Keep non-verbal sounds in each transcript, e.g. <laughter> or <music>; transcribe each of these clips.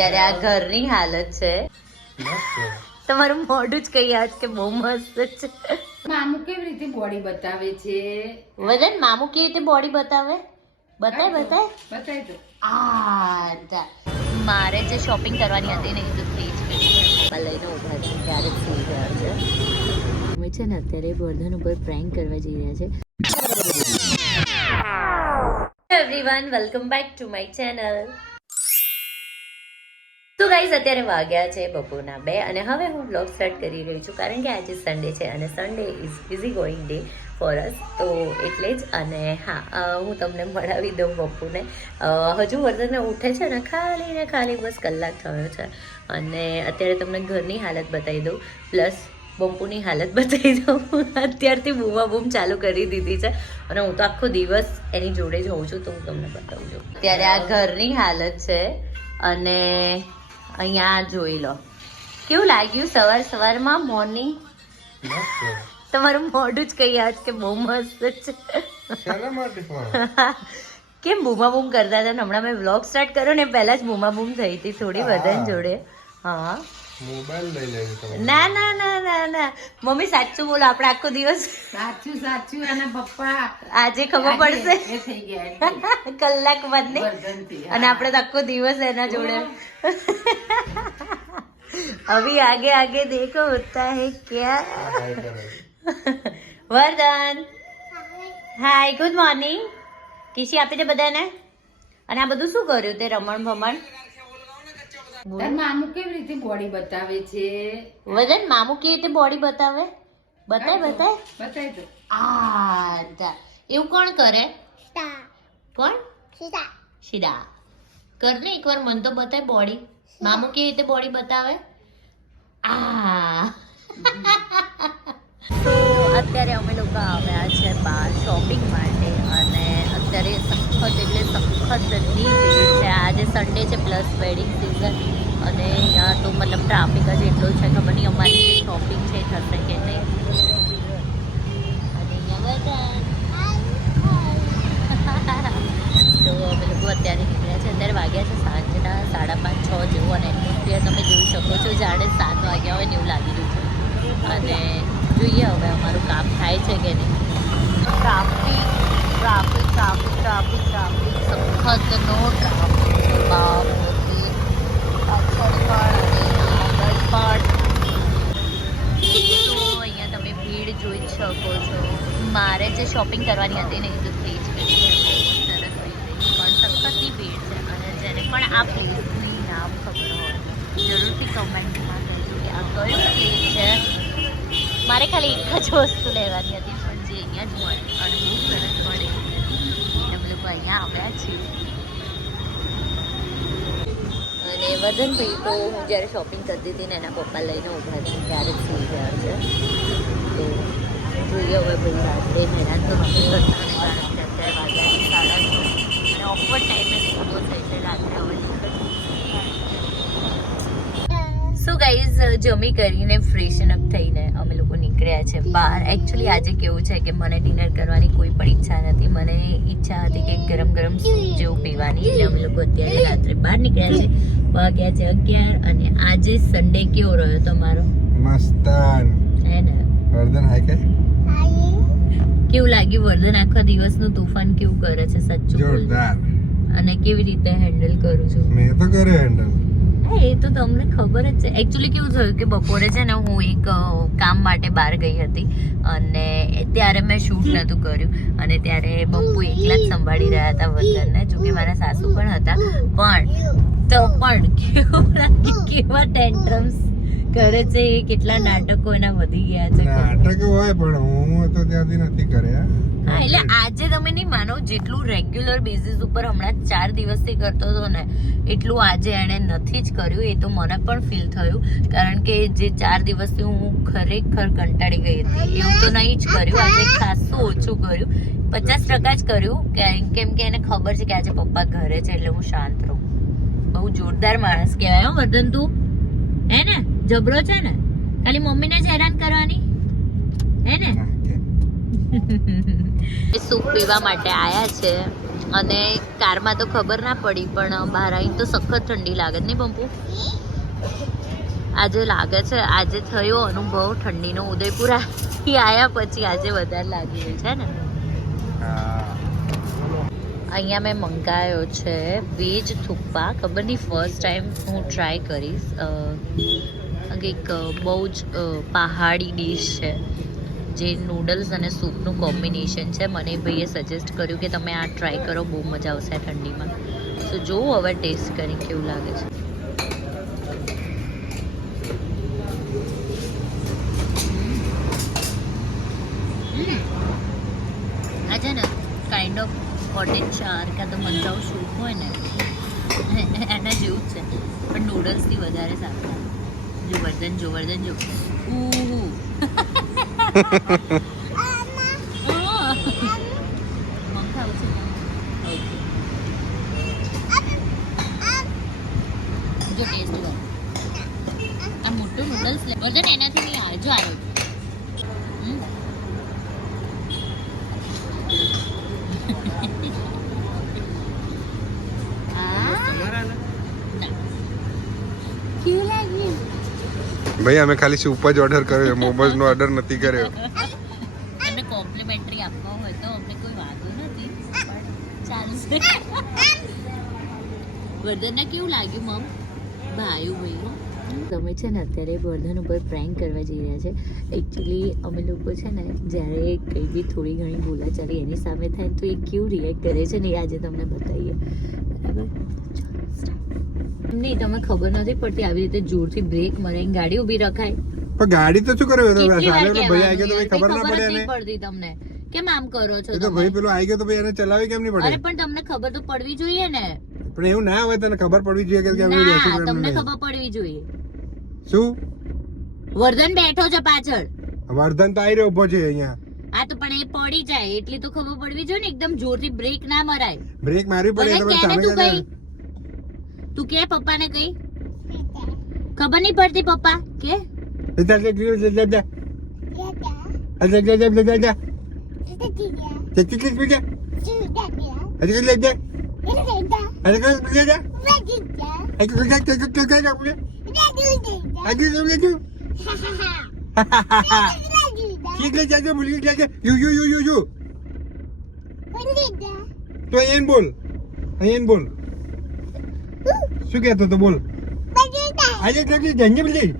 અત્યારે આ ઘરની હાલત છે. તમારું મોઢું જ કહી આજ કે બહુ મસ્ત છે. મામુ કેવી રીતે બોડી બતાવે છે? વજન મામુ કેવી રીતે બોડી બતાવે? બતાય બતાય. બતાય તો આ મારે જે શોપિંગ કરવાની હતી ને એ તો થઈ જ પપ્પા લઈને ઊભા છે ત્યારે જ થઈ ગયા છે. અમે છે ને અત્યારે વર્ધન ઉપર પ્રેન્ક કરવા જઈ રહ્યા છે. Everyone welcome back to my channel તો ગાઈઝ અત્યારે વાગ્યા છે બપોરના બે અને હવે હું બ્લોગ સ્ટાર્ટ કરી રહી છું કારણ કે આજે સન્ડે છે અને Sunday is easy going day for us તો એટલે જ અને હા હું તમને મળાવી દઉં બપોરને. હજુ વર્ધનને ઉઠે છે ને ખાલી ને ખાલી બસ કલાક થયો છે. અને અત્યારે તમને ઘરની હાલત બતાવી દઉં. પ્લસ બમ્પુની હાલત બતાવી દઉં. અત્યારથી બૂમા બૂમ ચાલુ કરી દીધી છે અને હું તો આખો દિવસ એની જોડે જ હોઉં છું તો હું તમને બતાવું છું. અત્યારે આ ઘરની હાલત છે અને અહીંયા જોઈ લો. કેવું લાગ્યું સવાર સવારમાં મોર્નિંગ તમારું મોઢું જ કહી આજ કે બહુ મસ્ત છે. <laughs> કેમ બૂમા બૂમ કરતા હતા? હમણાં મેં વ્લોગ સ્ટાર્ટ કર્યો ને પહેલા જ બૂમા બૂમ થઈ હતી થોડી. બધાને જોડે. હા. મોબાઈલ લઈ લેજો ના ના ના ના ના. મમ્મી સાચું બોલો આપણે આખો દિવસ સાચું સાચું અને પપ્પા આજે ખબર પડશે. એ થઈ ગયા <laughs> કલાક બાદ નહીં. અને આપણે તો આખો દિવસ એના જોડે. <laughs> અભી આગે આગે દેખો હોતા હે ક્યા? વરદાન હાય ગુડ મોર્નિંગ કિસી આપી દે બધાને? અને આ બધું શું કર્યું તે રમણ ભમણ? તાર મામુ કેવી રીતે બોડી બતાવે છે? વજન મામુ કેવી રીતે બોડી બતાવે? બતાય બતાય. બતાય તો. આ તા. એવું કોણ કરે? કોણ? શિદા. કર ને એકવાર મન તો બતાય બોડી. મામુ કેવી રીતે બોડી બતાવે? આ. <laughs> તો અત્યારે અમે લોકો આવ્યા છે બહાર શોપિંગ માટે. અત્યારે સખત એટલે સખત ભીડ છે. આજે સન્ડે છે પ્લસ વેડિંગ સિઝન અને અહીંયા તો મતલબ ટ્રાફિક જ એટલો છે. ખબર નહીં અમારી જે શોપિંગ છે, થશે કે નહીં. બધા. <laughs> તો અમે લોકો અત્યારે નીકળ્યા છે. અત્યારે વાગ્યા છે સાંજના સાડા પાંચ, છ જેવું અને એટમોસ્ફિયર તમે જોઈ શકો છો. જાણે સાત વાગ્યા હોય ને એવું લાગી રહ્યું છે. અને જોઈએ હવે અમારું કામ થાય છે કે નહીં. Traffic traffic traffic traffic traffic. સખતનો traffic બાપ પાછળ પણ આગળ પણ તો અહીંયા તમે ભીડ જોઈ શકો છો મારે જે શોપિંગ કરવાની હતી ને એ ગઈ સરસ પણ સખતની ભીડ છે અને જેને પણ આ પ્લેસની નામ ખબર હોય જરૂરથી કમેન્ટમાં કહેજો કે આ કયો પ્લેસ છે મારે ખાલી એક જ વસ્તુ લેવાની હતી પણ જે અહીંયા જ મળે અને બહુ સરસ મળે અમે લોકો અહીંયા આવ્યા છીએ અને ભાઈ તો હું જ્યારે શોપિંગ કરતી હતી ને એના પપ્પા લઈને ઊભા હતા ત્યારે જ સુઈ ગયા છે. તો જોઈએ હવે ભાઈ રાત્રે હેરાન તો નથી કરતા અને અત્યારે વાગ્યા સાડા અને ઓફર ટાઈમે પૂરો થાય એટલે રાત્રે હવે સો ગાઈઝ જમી કરીને ફ્રેશન અપ થઈને અમે લોકો નીકળ્યા છે બહાર. એકચ્યુઅલી આજે કેવું છે કે મને ડિનર કરવાની કોઈ પણ ઈચ્છા નથી. મને ઈચ્છા હતી કે ગરમ ગરમ સૂપ જેવું પીવાની. એટલે અમે લોકો અત્યારે રાત્રે બહાર નીકળ્યા છે વાગ્યા છે અગિયાર અને આજે સન્ડે કેવો રહ્યો તમારો? મસ્તાન. હે ને? વર્ધન હાય કે? કેવું લાગ્યું વર્ધન આખા દિવસનું તુફાન કેવું કરે છે સાચું જોરદાર. અને કેવી રીતે હેન્ડલ કરું છું? મેં તો કરે હેન્ડલ હા એ તો તમને ખબર જ છે. એકચ્યુઅલી કેવું થયું કે બપોરે છે ને હું એક કામ માટે બહાર ગઈ હતી અને ત્યારે મેં શૂટ નહોતું કર્યું. અને ત્યારે બપુ એકલા જ સંભાળી રહ્યા હતા વર્ધનને જો કે મારા સાસુ પણ હતા. પણ પણ કેવું કેવા ટેન્ટ્રમ્સ કરે છે એ કેટલા નાટકો એના વધી ગયા છે. નાટક હોય પણ હું તો ત્યાંથી નથી કર્યા હા. એટલે આજે તમે નહીં માનો જેટલું રેગ્યુલર બેઝિસ ઉપર હમણાં ચાર દિવસથી કરતો હતો ને એટલું આજે એણે નથી જ કર્યું એ તો મને પણ ફીલ થયું. કારણ કે જે ચાર દિવસથી હું ખરેખર કંટાળી ગઈ હતી. એવું તો નહીં જ કર્યું આજે ખાસું ઓછું કર્યું. પચાસ ટકા જ કર્યું કેમ કે એને ખબર છે કે આજે પપ્પા ઘરે છે એટલે હું શાંત રહું. બહુ જોરદાર માણસ કહેવાય હો વર્ધન તું. હે ને? જબરો છે ને? ખાલી મમ્મીને જ હેરાન કરવાની? હે ને? સૂપ પીવા માટે આયા છે અને કારમાં તો ખબર ના પડી પણ બહાર આવી તો સખત ઠંડી લાગે નહીં પંપુ? આજે લાગે છે આજે થયો અનુભવ ઠંડીનો ઉદયપુરા. આયા પછી આજે વધારે લાગી રહ્યું છે ને? અહીંયા મેં મંગાવ્યો છે વેજ થુપ્પા. ખબર નહીં ફર્સ્ટ ટાઈમ હું ટ્રાય કરીશ. કંઈક બહુ જ પહાડી ડીશ છે, જે નૂડલ્સ અને સૂપનું કોમ્બિનેશન છે. મને ભાઈએ સજેસ્ટ કર્યું કે તમે આ ટ્રાય કરો, બહુ મજા આવશે ઠંડીમાં. સો જોઉં હવે ટેસ્ટ કરી કેવું લાગે છે. આજે ને કાઇન્ડ ઓફ કોટેજ ચાર કાં તો મંચાઉ સૂપ હોય ને. <laughs> એના જેવું જ છે. પણ નૂડલ્સથી વધારે સારું જોવર્ધન જોવર્ધન જો. <laughs> જો ટેસ્ટ કર આ મોટું નૂડલ્સ વર્ધન એનાથી નહીં આવે. જો આવ્યો હમ. આ ના. કેવું લાગ્યું ભાઈ અમે ખાલી સૂપ જ ઓર્ડર કર્યો મોમોઝ નો ઓર્ડર નથી કર્યો. એમને કોમ્પ્લિમેન્ટરી આપવા હોય તો અમને કોઈ વાંધો નથી. પણ ચાલશે વર્ધનને કેવું લાગ્યું મમ? ભાઈ ભાઈ તમે છે ને અત્યારે વર્ધન ઉપર પ્રેન્ક કરવા જઈ રહ્યા છે. એકચ્યુઅલી અમે લોકો છે ને જ્યારે કંઈ બી થોડી ઘણી બોલાચાલી એની સામે થાય તો એ કેવું રિએક્ટ કરે છે ને એ આજે તમને બતાવીએ. બરાબર? નહીં તમે ખબર નથી પડતી આવી રીતે જોરથી બ્રેક મરે ગાડી ઊભી રખાય. પણ ગાડી તો શું કર્યો ભાઈ આવી ગયો તો ખબર ના પડે પડતી તમને. કેમ આમ કરો છો તો ભાઈ પેલો આવી ગયો તો ભાઈ એને ચલાવી કેમ નહીં અરે પડે પણ તમને ખબર તો પડવી જોઈએ ને. પણ એવું ના હોય તને ખબર પડવી જોઈએ કે કેમ ના તમને ખબર પડવી જોઈએ. શું? વર્ધન બેઠો છે પાછળ. વર્ધન તો આવી રહ્યો ઊભો છે અહીંયા. આ તો પણ એ પડી જાય એટલી તો ખબર પડવી જોઈએ ને એકદમ જોરથી બ્રેક ના મરાય. બ્રેક મારવી પડે તો સામે તું કે પપ્પાને કઈ? ખબર નહીં પડતી પપ્પા કે? તો એમ બોલ એમ બોલ. શું કહેતો તો બોલ આજે કે જંજે બોલી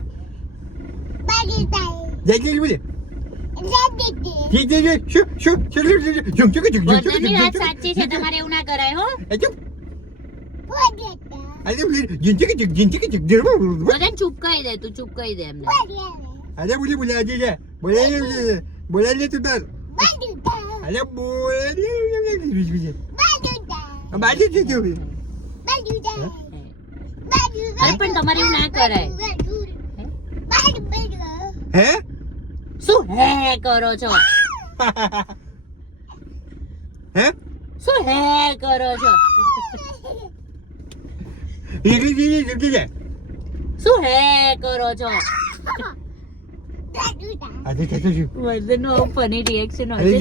જય જય બોલી ઠીક છે શું શું શું શું શું શું શું વાત સાચી છે તમારે એવું ના કરાય હો અરે જીંચી કે જીંચી કે જીંચી ચૂપ કહી દે તું ચૂપ કહી દે એમને અરે બોલી બોલે આજે છે બોલે બોલે લે તું તાર અરે બોલે બાજુ છે જો અરે પણ તમારે એવું ના કરાય. હે? શું હે કરો છો? હે? શું હે કરો છો? ઈડી ઈડી જતી જાય શું હે કરો છો? આજે છે. શું વર્ધનનું ફની રિએક્શન હોય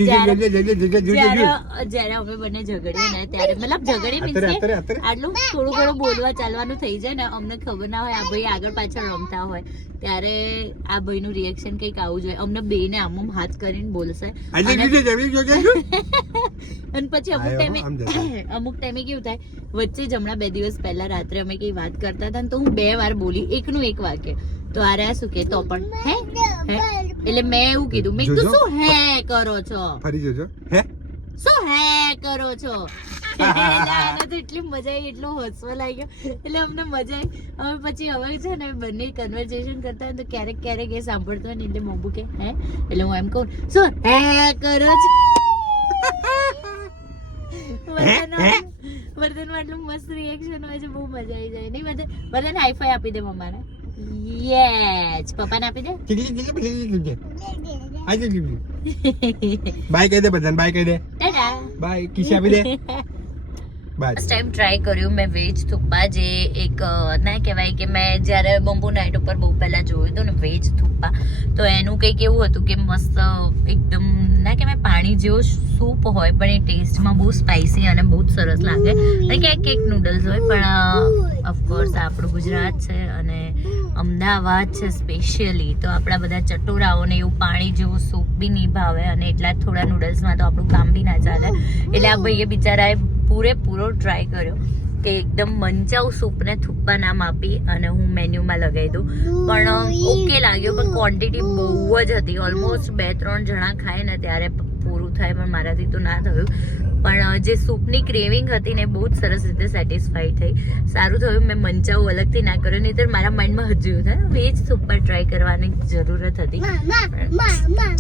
જ્યારે અમે બંને ઝઘડીએ ને ત્યારે મતલબ ઝઘડી મીન્સ કે આટલું થોડું ઘણું બોલવા ચાલવાનું થઈ જાય ને અમને ખબર ના હોય આ ભાઈ આગળ પાછળ રમતા હોય ત્યારે આ ભાઈનું રિએક્શન કંઈક આવું જોઈએ અમને બેને આમ આમ હાથ કરીને બોલશે. <laughs> અને- પછી અમુક ટાઈમે <coughs> અમુક ટાઈમે કેવું થાય વચ્ચે જમણા હમણાં બે દિવસ પહેલા રાત્રે અમે કઈ વાત કરતા હતા ને તો હું બે વાર બોલી એકનું એક વાક્ય. તો આરે આ શું કે તો પણ હે? હે? એટલે મેં એવું કીધું. મેં કીધું શું હે કરો છો? ફરી જોજો. હે? શું હે કરો છો? <laughs> એટલે મજા આવી એટલો હસવો લાગ્યો. એટલે અમને મજા આવી. હવે પછી હવે છે ને બંને કન્વર્સેશન કરતા તો ક્યારેક ક્યારેક એ સાંભળતો ને એટલે મમ્મુ કે હે? એટલે હું એમ કહું શું હે કરો છો? <laughs> વર્ધન એટલું મસ્ત રિએક્શન હોય છે બહુ મજા આવી જાય. નહીં વર્ધન વર્ધન હાઈફાઈ આપી દે મમ્માને. યસ પપ્પાને આપી દે? બાય કહી દે બધાને બાય કહી દે. ટાટા. બાય કિસ્સા આપી દે. <laughs> ફર્સ્ટ ટાઈમ ટ્રાય કર્યું, મેં વેજ થુપ્પા જે એક ના કહેવાય કે મેં જ્યારે બંબુ નાઇટ ઉપર બહુ પહેલાં જોયું હતું ને, વેજ થુપ્પા, તો એનું કંઈક એવું હતું કે મસ્ત એકદમ, ના કહેવાય પાણી જેવો સૂપ હોય, પણ એ ટેસ્ટમાં બહુ સ્પાઇસી અને બહુ જ સરસ લાગે. અને ક્યાંક કેક નૂડલ્સ હોય, પણ ઓફકોર્સ આપણું ગુજરાત છે અને અમદાવાદ છે સ્પેશિયલી તો આપણા બધા ચટોરાઓને એવું પાણી જેવું સૂપ બી નહીં ભાવે અને એટલા થોડા નૂડલ્સમાં તો આપણું કામ બી ના ચાલે. એટલે આ ભાઈએ બિચારાએ પૂરેપૂરો ટ્રાય કર્યો કે એકદમ મંચાઉ સૂપને થુપ્પા નામ આપી અને હું મેન્યુમાં લગાવી દઉં. પણ ઓકે લાગ્યો પણ ક્વોન્ટિટી બહુ જ હતી. ઓલમોસ્ટ બે ત્રણ જણા ખાય ને ત્યારે પૂરું થાય પણ મારાથી તો ના થયું. પણ જે સૂપની ક્રેવિંગ હતી ને બહુ જ સરસ રીતે સેટિસ્ફાઈ થઈ. સારું થયું મેં મંચાઉ અલગથી ના કર્યો. નહીં તો મારા માઇન્ડમાં હજુ એવું થાય વેજ સૂપ પર ટ્રાય કરવાની જરૂરત હતી.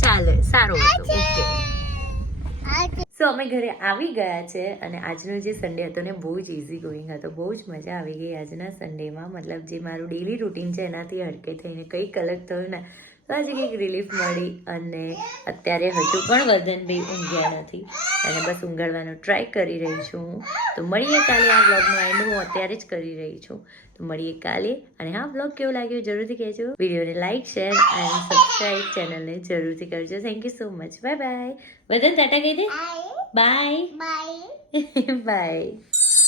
ચાલે સારું ઓકે સો અમે ઘરે આવી ગયા છે અને આજનો જે સન્ડે હતો ને, બહુ જ ઇઝી ગોઈંગ હતો. બહુ જ મજા આવી ગઈ આજના સન્ડેમાં મતલબ જે મારું ડેલી રૂટીન છે, એનાથી હડકે થઈને કંઈક અલગ થયું ને તો આજે કંઈક રિલીફ મળી અને અત્યારે હજુ પણ વર્ધનભાઈ ઊંઘ્યા નથી. અને બસ ઊંઘાડવાનો ટ્રાય કરી રહી છું. હું તો મળીએ કાલે આ બ્લોગનો એન્ડ હું અત્યારે જ કરી રહી છું. તો મળીએ કાલે. અને હા બ્લોગ કેવો લાગ્યો જરૂરથી કહેજો. વિડીયોને લાઇક શેર એન્ડ સબસ્ક્રાઇબ ચેનલને જરૂરથી કરજો. Thank you so much bye bye Vardhan tata કહી દે. Bye bye bye